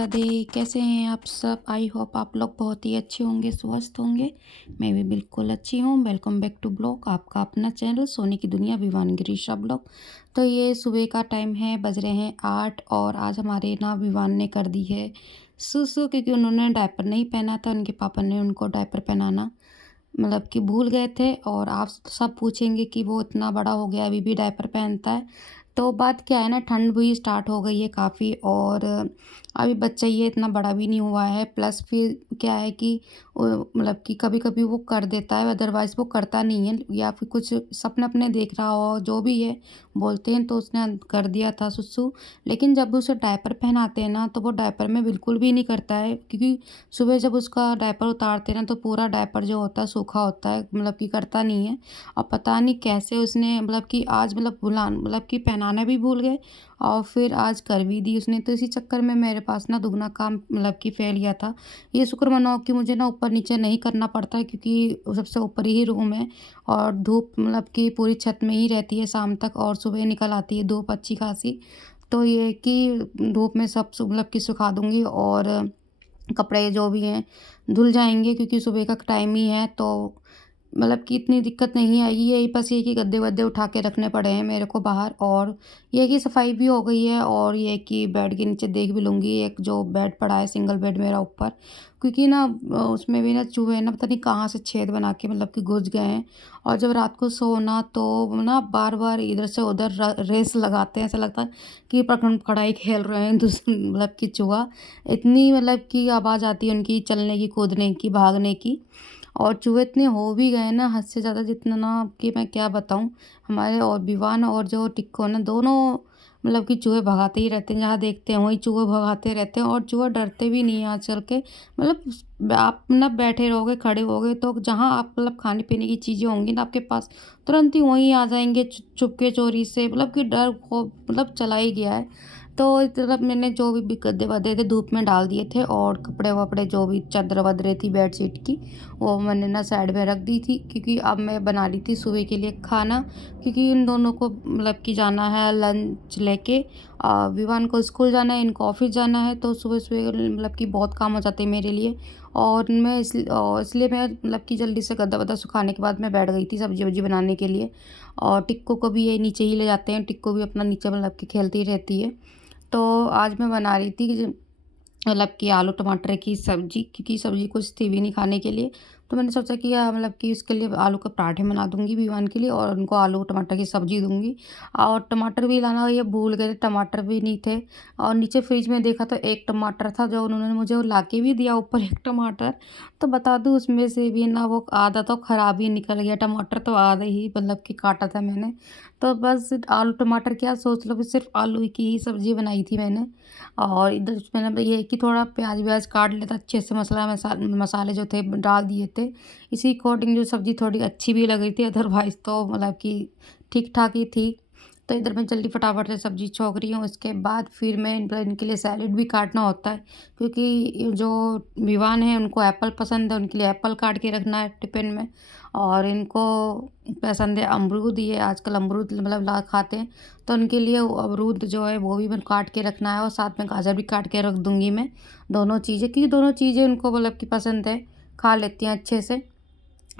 राधे। कैसे हैं आप सब? आई होप आप लोग बहुत ही अच्छे होंगे, स्वस्थ होंगे। मैं भी बिल्कुल अच्छी हूँ। वेलकम बैक टू ब्लॉग, आपका अपना चैनल सोनी की दुनिया विवान गिरीशा ब्लॉग। तो ये सुबह का टाइम है, बज रहे हैं 8 और आज हमारे ना विवान ने कर दी है सुसु, क्योंकि उन्होंने डायपर नहीं पहना था। उनके पापा ने उनको डायपर पहनाना कि भूल गए थे। और आप सब पूछेंगे कि वो इतना बड़ा हो गया अभी भी डायपर पहनता है। तो बात क्या है ना, ठंड भी स्टार्ट हो गई है काफ़ी, और अभी बच्चा ये इतना बड़ा भी नहीं हुआ है। प्लस फिर क्या है कि कि कभी कभी वो कर देता है, अदरवाइज़ वो करता नहीं है, या फिर कुछ सपने अपने देख रहा हो जो भी है, बोलते हैं तो उसने कर दिया था सुसु। लेकिन जब उसे डायपर पहनाते हैं ना तो वो डायपर में बिल्कुल भी नहीं करता है, क्योंकि सुबह जब उसका डायपर उतारते हैं ना तो पूरा डायपर जो होता है सूखा होता है, कि करता नहीं है। और पता नहीं कैसे उसने कि आज भुला कि पहनाना भी भूल गए, और फिर आज कर भी दी उसने। तो इसी चक्कर में मेरे पास ना दुगना काम कि फैल गया था। ये शुक्र मनाओ कि मुझे ना ऊपर नीचे नहीं करना पड़ता है, क्योंकि सबसे ऊपर ही रूम है और धूप कि पूरी छत में ही रहती है शाम तक, और सुबह निकल आती है धूप अच्छी खासी। तो ये है कि धूप में सब कि सुखा दूंगी, और कपड़े जो भी हैं धुल जाएँगे, क्योंकि सुबह का टाइम ही है। तो कि इतनी दिक्कत नहीं आएगी। यही बस ये कि गद्दे-वद्दे उठा के रखने पड़े हैं मेरे को बाहर, और ये है कि सफाई भी हो गई है, और ये है कि बेड के नीचे देख भी लूँगी, एक जो बेड पड़ा है सिंगल बेड मेरा ऊपर, क्योंकि ना उसमें भी ना चूहे ना पता नहीं कहाँ से छेद बना के कि घुस गए हैं। और जब रात को सोना तो वो ना बार-बार इधर से उधर रेस लगाते हैं, ऐसा लगता है कि पकड़म-पकड़ाई खेल रहे हैं कि चूहा। इतनी कि आवाज़ आती है उनकी चलने की, कूदने की, भागने की। और चूहे इतने हो भी गए ना हद से ज़्यादा, जितना ना कि मैं क्या बताऊँ। हमारे और विवान और जो टिक्को ना दोनों कि चूहे भगाते ही रहते हैं, जहाँ देखते हैं वहीं चूहे भगाते रहते हैं, और चूहे डरते भी नहीं हैं आजकल के। आप ना बैठे रहोगे, खड़े होगे, तो जहाँ आप खाने पीने की चीज़ें होंगी ना आपके पास, तुरंत ही वहीं आ जाएंगे चुपके चोरी से, कि डर खौफ चला ही गया है। तो मैंने जो भी गद्दे वद्दे थे धूप में डाल दिए थे, और कपड़े वपड़े जो भी चादर वदरें थी बेडशीट की, वो मैंने ना साइड में रख दी थी, क्योंकि अब मैं बना रही थी सुबह के लिए खाना, क्योंकि इन दोनों को कि जाना है लंच लेके। विवान को स्कूल जाना है, इनको ऑफिस जाना है, तो सुबह सुबह कि बहुत काम हो जाते हैं मेरे लिए। और मैं इसलिए मैं कि जल्दी से गद्दा वद्दा सुखाने के बाद मैं बैठ गई थी सब्जी वब्जी बनाने के लिए। और टिक्को को भी ये नीचे ही ले जाते हैं, टिक्को भी अपना नीचे कि खेलती रहती है। तो आज मैं बना रही थी कि आलू टमाटर की सब्ज़ी, क्योंकि सब्ज़ी कुछ थी भी नहीं खाने के लिए। तो मैंने सोचा कि कि उसके लिए आलू के पराठे बना दूँगी विवान के लिए, और उनको आलू टमाटर की सब्ज़ी दूँगी। और टमाटर भी लाना ये भूल गए थे, टमाटर भी नहीं थे। और नीचे फ्रिज में देखा तो एक टमाटर था, जो उन्होंने मुझे वो ला के भी दिया ऊपर एक टमाटर। तो बता दूँ उसमें से भी ना वो आधा तो ख़राब ही निकल गया टमाटर, तो आधा ही कि काटा था मैंने। तो बस आलू टमाटर क्या सोच लो कि सिर्फ़ आलू की ही सब्ज़ी बनाई थी मैंने। और इधर मैंने ये है कि थोड़ा प्याज व्याज काट लिया था अच्छे से, मसाले जो थे डाल दिए थे। इसी अकॉर्डिंग जो सब्ज़ी थोड़ी अच्छी भी लग रही थी, अदरवाइज़ तो कि ठीक ठाक ही थी। तो इधर मैं जल्दी फटाफट से सब्ज़ी छौंक रही हूँ। इसके बाद फिर मैं इनके लिए सैलेड भी काटना होता है, क्योंकि जो विवान है उनको एप्पल पसंद है, उनके लिए एप्पल काट के रखना है टिफ़िन में। और इनको पसंद है अमरूद, ये आजकल अमरूद ला खाते हैं, तो उनके लिए वो अमरूद जो है वो भी मैं काट के रखना है, और साथ में गाजर भी काट के रख दूँगी मैं। दोनों चीज़ें, क्योंकि दोनों चीज़ें उनको कि पसंद है, खा लेती हैं अच्छे से।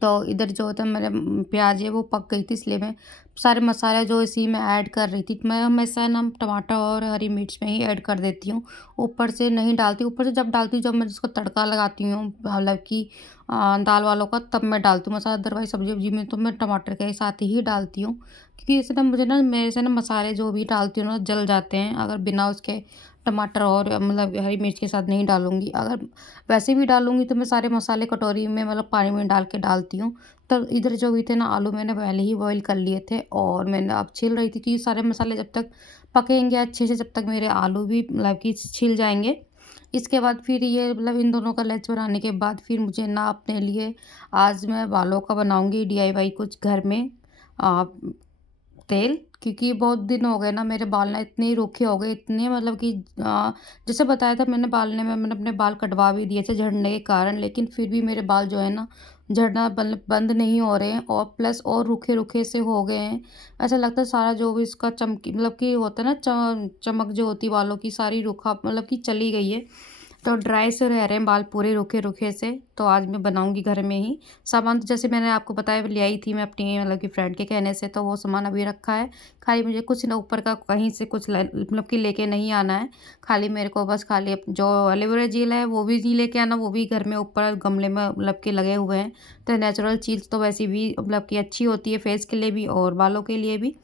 तो इधर जो होता है मेरे प्याज़ है वो पक गई थी, इसलिए मैं सारे मसाले जो इसी में ऐड कर रही थी। मैं हमेशा ना टमाटर और हरी मिर्च में ही ऐड कर देती हूँ, ऊपर से नहीं डालती। ऊपर से जब डालती हूँ, जब मैं जिसको तड़का लगाती हूँ कि दाल वालों का, तब मैं डालती हूँ मसाला। अदरवाइज़ सब्ज़ी-वब्ज़ी में तो मैं टमाटर के साथ ही डालती हूँ, क्योंकि इससे ना मुझे ना मेरे से ना मसाले जो भी डालती हूँ ना जल जाते हैं, अगर बिना उसके टमाटर और हरी मिर्च के साथ नहीं डालूँगी। अगर वैसे भी डालूँगी तो मैं सारे मसाले कटोरी में पानी में डाल के डालती हूँ। तो इधर जो भी थे ना आलू मैंने पहले ही बॉयल कर लिए थे, और मैंने अब छील रही थी कि सारे मसाले जब तक पकेंगे अच्छे से, जब तक मेरे आलू भी कि छिल जाएँगे। इसके बाद फिर ये इन दोनों का लंच बनाने के बाद फिर मुझे ना अपने लिए आज मैं बालों का बनाऊँगी डीआईवाई कुछ घर में अ, तेल, क्योंकि बहुत दिन हो गए ना मेरे बाल ना इतने रूखे हो गए, इतने कि जैसे बताया था मैंने अपने बाल कटवा भी दिए थे झड़ने के कारण, लेकिन फिर भी मेरे बाल जो है ना झड़ना बंद नहीं हो रहे हैं और प्लस और रूखे-रूखे से हो गए हैं। ऐसा लगता है सारा जो भी इसका चमकी मतलब कि होता है ना चमक जो होती है बालों की सारी रूखा मतलब कि चली गई है। तो ड्राई से रह रहे हैं बाल पूरे रूखे-रूखे से। तो आज मैं बनाऊँगी घर में ही। सामान तो जैसे मैंने आपको बताया ले आई थी मैं अपनी मतलब कि फ्रेंड के कहने से, तो वो सामान अभी रखा है। खाली मुझे कुछ ना ऊपर का कहीं से कुछ मतलब कि लेके नहीं आना है। खाली मेरे को बस खाली जो एलोवेरा जेल है वो भी नहीं लेके आना, वो भी घर में ऊपर गमले में मतलब कि लगे हुए हैं। तो नेचुरल चीज़ तो वैसे भी मतलब कि अच्छी होती है फेस के लिए भी और बालों के लिए भी।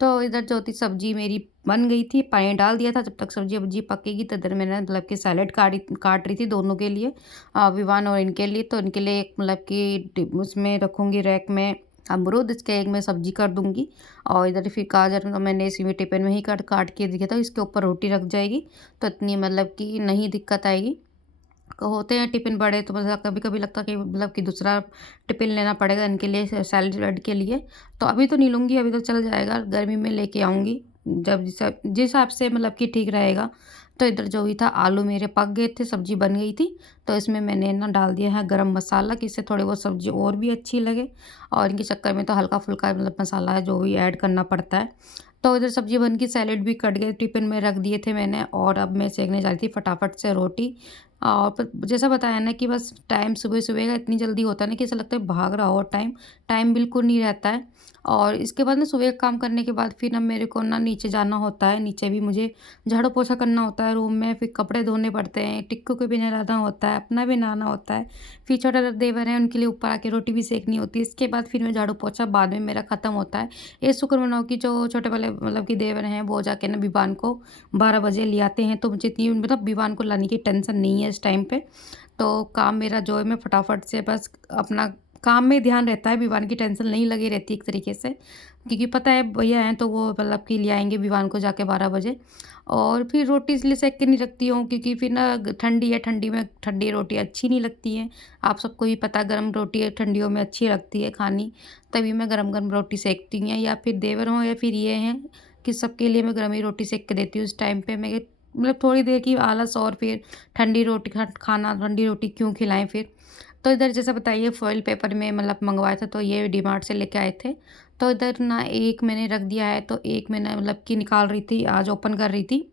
तो इधर जो थी सब्ज़ी मेरी बन गई थी, पानी डाल दिया था, जब तक सब्ज़ी-वब्ज़ी पकेगी तो इधर मैंने मतलब कि सैलेड काट रही थी दोनों के लिए, विवान और इनके लिए। तो इनके लिए एक मतलब कि उसमें रखूँगी रैक में अमरूद, इसके एक मैं सब्ज़ी कर दूँगी और इधर फिर गाजर तो मैंने इसी में टिफ़िन में ही काट काट के दिया था, इसके ऊपर रोटी रख जाएगी, तो इतनी मतलब कि नहीं दिक्कत आएगी। होते हैं टिफ़िन बड़े तो मतलब कभी-कभी लगता है कि मतलब कि दूसरा टिफ़िन लेना पड़ेगा इनके लिए सैलेड के लिए। तो अभी तो नहीं लूँगी, अभी तो चल जाएगा, गर्मी में लेके आऊँगी, जब जिस हिसाब से मतलब कि ठीक रहेगा। तो इधर जो भी था आलू मेरे पक गए थे, सब्ज़ी बन गई थी, तो इसमें मैंने ना डाल दिया है गरम मसाला कि इससे थोड़ी बहुत सब्ज़ी और भी अच्छी लगे और इनके चक्कर में तो हल्का-फुल्का मतलब मसाला है जो भी ऐड करना पड़ता है। तो इधर सब्ज़ी बन गई, सैलेड भी कट गए, टिफ़िन में रख दिए थे मैंने और अब मैं सेकने जा रही थी फटाफट से रोटी। और जैसा बताया ना कि बस टाइम सुबह-सुबह का इतनी जल्दी होता है ना कि ऐसा लगता है भाग रहा हो टाइम, टाइम बिल्कुल नहीं रहता है। और इसके बाद ना सुबह का काम करने के बाद फिर ना मेरे को ना नीचे जाना होता है, नीचे भी मुझे झाड़ू-पोछा करना होता है रूम में, फिर कपड़े धोने पड़ते हैं, टिक्कू को भी नहलाना होता है, अपना भी नहाना होता है। फिर छोटे देवर हैं उनके लिए ऊपर आके रोटी भी सेकनी होती है, इसके बाद फिर मैं झाड़ू-पोछा बाद में मेरा ख़त्म होता है। ये शुक्र मनाओ कि जो छोटे वाले मतलब कि देवर हैं वो जाके ना विवान को 12 बजे ले आते हैं, तो मुझे इतनी मतलब विवान को लाने की टेंशन नहीं है इस टाइम पे। तो काम मेरा जो है मैं फटाफट से बस अपना काम में ध्यान रहता है, विवान की टेंशन नहीं लगी रहती एक तरीके से। क्योंकि पता है भैया हैं तो वो मतलब कि ले आएँगे विवान को जाके 12 बजे। और फिर रोटी इसलिए सेक के नहीं रखती हूँ क्योंकि फिर ना ठंडी है, ठंडी में ठंडी रोटी अच्छी नहीं लगती है। आप सबको ही पता है गर्म रोटी ठंडियों में अच्छी लगती है खानी, तभी मैं गरम-गरम रोटी सेकती हूँ या फिर देवर हों या फिर ये हैं कि सबके लिए मैं गरम ही रोटी सेक के देती हूँ इस टाइम पे। मैं मतलब थोड़ी देर की आलस और फिर ठंडी रोटी खाना ठंडी रोटी क्यों खिलाएँ फिर। तो इधर जैसा बताइए फॉइल पेपर में मतलब मँगवाया था तो ये डीमार्ट से लेके आए थे। तो इधर ना एक मैंने रख दिया है तो एक मैंने मतलब कि निकाल रही थी, आज ओपन कर रही थी।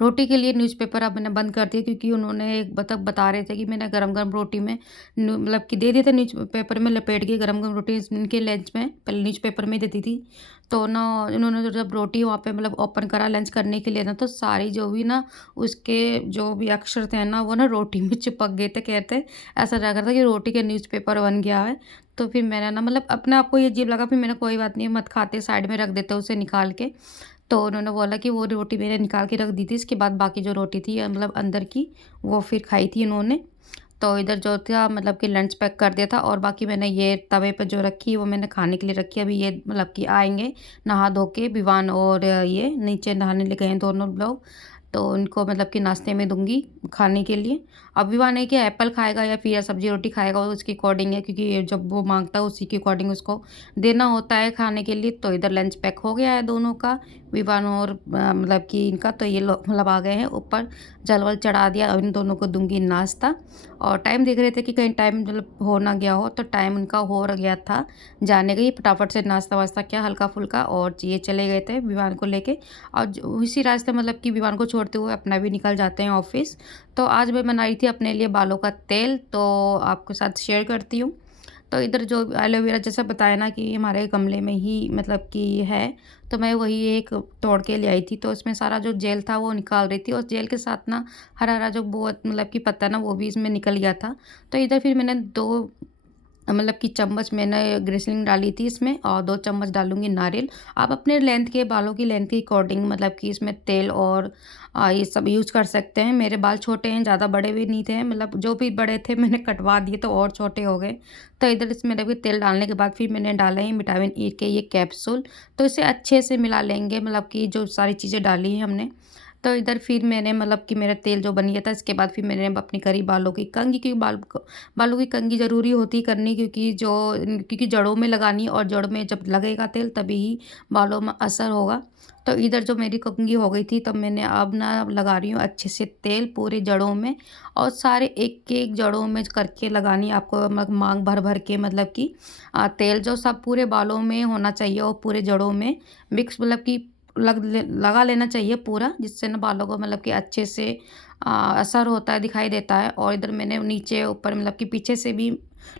रोटी के लिए न्यूज़पेपर अब मैंने बंद कर दिया क्योंकि उन्होंने एक बता रहे थे कि मैंने गरम-गरम रोटी में मतलब कि दे दिए थे न्यूज़पेपर में लपेट के गरम-गरम रोटी इनके लंच में, पहले न्यूज़पेपर में ही देती थी। तो ना इन्होंने जो जब रोटी वहाँ पे मतलब ओपन करा लंच करने के लिए ना तो सारी जो भी ना उसके जो भी अक्षर थे ना वो ना रोटी में चिपक गए थे कहते। ऐसा लग रहा था कि रोटी का न्यूज़पेपर बन गया है। तो फिर मैंने ना मतलब अपने आप को ये अजीब लगा, फिर मैंने कोई बात नहीं मत खाते साइड में रख देते उसे निकाल के। तो उन्होंने बोला कि वो रोटी मैंने निकाल के रख दी थी, इसके बाद बाकी जो रोटी थी मतलब अंदर की, वो फिर खाई थी इन्होंने। तो इधर जो था मतलब कि लंच पैक कर दिया था और बाकी मैंने ये तवे पे जो रखी वो मैंने खाने के लिए रखी। अभी ये मतलब कि आएँगे नहा धो के विवान और ये नीचे नहाने ले गए हैं दोनों लोग। तो उनको मतलब कि नाश्ते में दूँगी खाने के लिए। अब विवान है कि एप्पल खाएगा या फिर सब्ज़ी रोटी खाएगा वो उसके अकॉर्डिंग है क्योंकि जब वो माँगता है उसी के अकॉर्डिंग उसको देना होता है खाने के लिए। तो इधर लंच पैक हो गया है दोनों का, विवान और मतलब कि इनका। तो ये लोग मतलब आ गए हैं ऊपर, जल-वल चढ़ा दिया। अब इन दोनों को दूँगी नाश्ता और टाइम देख रहे थे कि कहीं टाइम मतलब हो ना गया हो, तो टाइम उनका हो गया था जाने का। ही फटाफट से नाश्ता-वाश्ता किया हल्का-फुल्का और ये चले गए थे विवान को लेके और उसी रास्ते मतलब कि विवान को छोड़ते हुए अपना भी निकल जाते हैं ऑफ़िस। तो आज मैं बना रही थी अपने लिए बालों का तेल, तो आपके साथ शेयर करती हूँ। तो इधर जो एलोवेरा जैसा बताया ना कि हमारे गमले में ही मतलब कि है, तो मैं वही एक तोड़ के ले आई थी। तो इसमें सारा जो जेल था वो निकाल रही थी और जेल के साथ ना हरा-हरा जो बहुत मतलब कि पत्ता ना वो भी इसमें निकल गया था। तो इधर फिर मैंने 2 मतलब कि चम्मच मैंने ग्रिसलिंग डाली थी इसमें और 2 चम्मच डालूँगी नारियल। आप अपने लेंथ के बालों की लेंथ के अकॉर्डिंग मतलब कि इसमें तेल और ये सब यूज़ कर सकते हैं। मेरे बाल छोटे हैं, ज़्यादा बड़े भी नहीं थे, मतलब जो भी बड़े थे मैंने कटवा दिए तो और छोटे हो गए। तो इधर इसमें देखिए तेल डालने के बाद फिर मैंने डाले हैं विटामिन ई के ये कैप्सूल, तो इसे अच्छे से मिला लेंगे मतलब कि जो सारी चीज़ें डाली हैं हमने। तो इधर फिर मैंने मतलब कि मेरा तेल जो बन गया था, इसके बाद फिर मैंने अपनी करी बालों की कंघी, क्योंकि बालों की कंघी ज़रूरी होती है करनी, क्योंकि जड़ों में लगानी, और जड़ में जब लगेगा तेल तभी ही बालों में असर होगा। तो इधर जो मेरी कंघी हो गई थी, तब मैंने अब ना लगा रही हूँ अच्छे से तेल पूरे जड़ों में, और सारे एक-एक जड़ों में करके लगानी है आपको, मांग भर-भर के, मतलब कि तेल जो सब पूरे बालों में होना चाहिए और पूरे जड़ों में मिक्स, मतलब कि लगा लेना चाहिए पूरा, जिससे ना बालों को मतलब कि अच्छे से असर होता है, दिखाई देता है। और इधर मैंने नीचे ऊपर मतलब कि पीछे से भी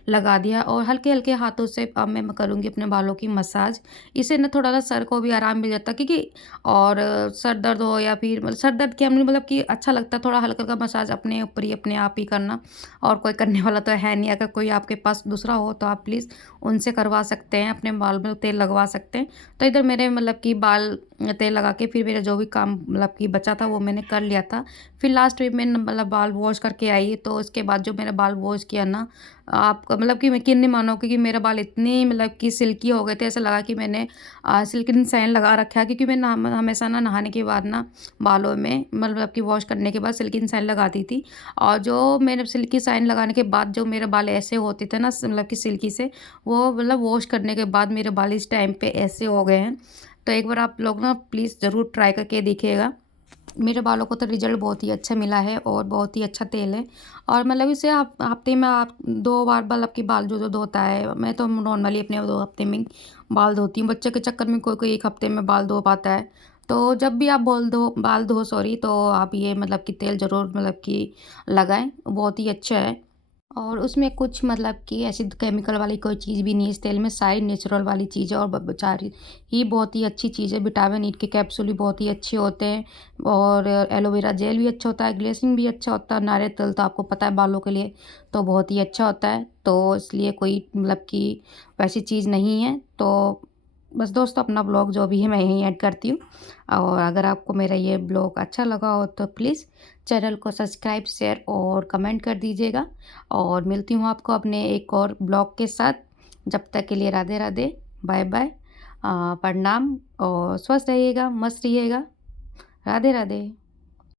लगा दिया, और हल्के-हल्के हाथों से अब मैं करूँगी अपने बालों की मसाज। इससे ना थोड़ा-सा सर को भी आराम मिल जाता है, क्योंकि और सर दर्द हो या फिर सर दर्द क्या, मतलब कि अच्छा लगता है थोड़ा हल्का-हल्का मसाज अपने ऊपर ही अपने आप ही करना, और कोई करने वाला तो है नहीं। अगर कोई आपके पास दूसरा हो तो आप प्लीज़ उनसे करवा सकते हैं, अपने बाल में तेल लगवा सकते हैं। तो इधर मेरे मतलब कि बाल तेल लगा के फिर मेरा जो भी काम मतलब कि बचा था वो मैंने कर लिया था। फिर लास्ट में मैंने मतलब बाल वॉश करके आई, तो उसके बाद जो मैंने बाल वॉश किया ना, आपका मतलब कि यकीन नहीं मानोगे कि मेरे बाल इतने मतलब कि सिल्की हो गए थे, ऐसा लगा कि मैंने सिल्किन शाइन लगा रखा है, क्योंकि मैं हमेशा ना नहाने के बाद ना बालों में मतलब कि वॉश करने के बाद सिल्किन शाइन लगाती थी। और जो मैंने सिल्की शाइन लगाने के बाद जो मेरे बाल ऐसे होते थे ना, मतलब कि सिल्की से, वो मतलब वॉश करने के बाद मेरे बाल इस टाइम पे ऐसे हो गए हैं। तो एक बार आप लोग ना प्लीज़ ज़रूर ट्राई करके देखिएगा। मेरे बालों को तो रिज़ल्ट बहुत ही अच्छा मिला है, और बहुत ही अच्छा तेल है। और मतलब इसे आप हफ़्ते में आप 2 बार बाल, आपके बाल जो-जो धोता है, मैं तो नॉर्मली अपने 2 हफ़्ते में बाल धोती हूँ। बच्चे के चक्कर में कोई-कोई 1 हफ़्ते में बाल धो पाता है। तो जब भी आप बाल धो सॉरी, तो आप ये मतलब कि तेल ज़रूर मतलब कि लगाएँ, बहुत ही अच्छा है। और उसमें कुछ मतलब कि ऐसी केमिकल वाली कोई चीज़ भी नहीं है इस तेल में, सारी नेचुरल वाली चीज़ है, और सारी ही बहुत ही अच्छी चीज़ है। विटामिन ई के कैप्सूल भी बहुत ही अच्छे होते हैं, और एलोवेरा जेल भी अच्छा होता है, ग्लेसिंग भी अच्छा होता है, नारियल तेल तो आपको पता है बालों के लिए तो बहुत ही अच्छा होता है। तो इसलिए कोई मतलब कि वैसी चीज़ नहीं है। तो बस दोस्तों, अपना ब्लॉग जो भी है मैं यहीं ऐड करती हूँ, और अगर आपको मेरा ये ब्लॉग अच्छा लगा हो तो प्लीज़ चैनल को सब्सक्राइब, शेयर और कमेंट कर दीजिएगा। और मिलती हूँ आपको अपने एक और ब्लॉग के साथ। जब तक के लिए राधे राधे, बाय बाय, प्रणाम, और स्वस्थ रहिएगा, मस्त रहिएगा। राधे राधे।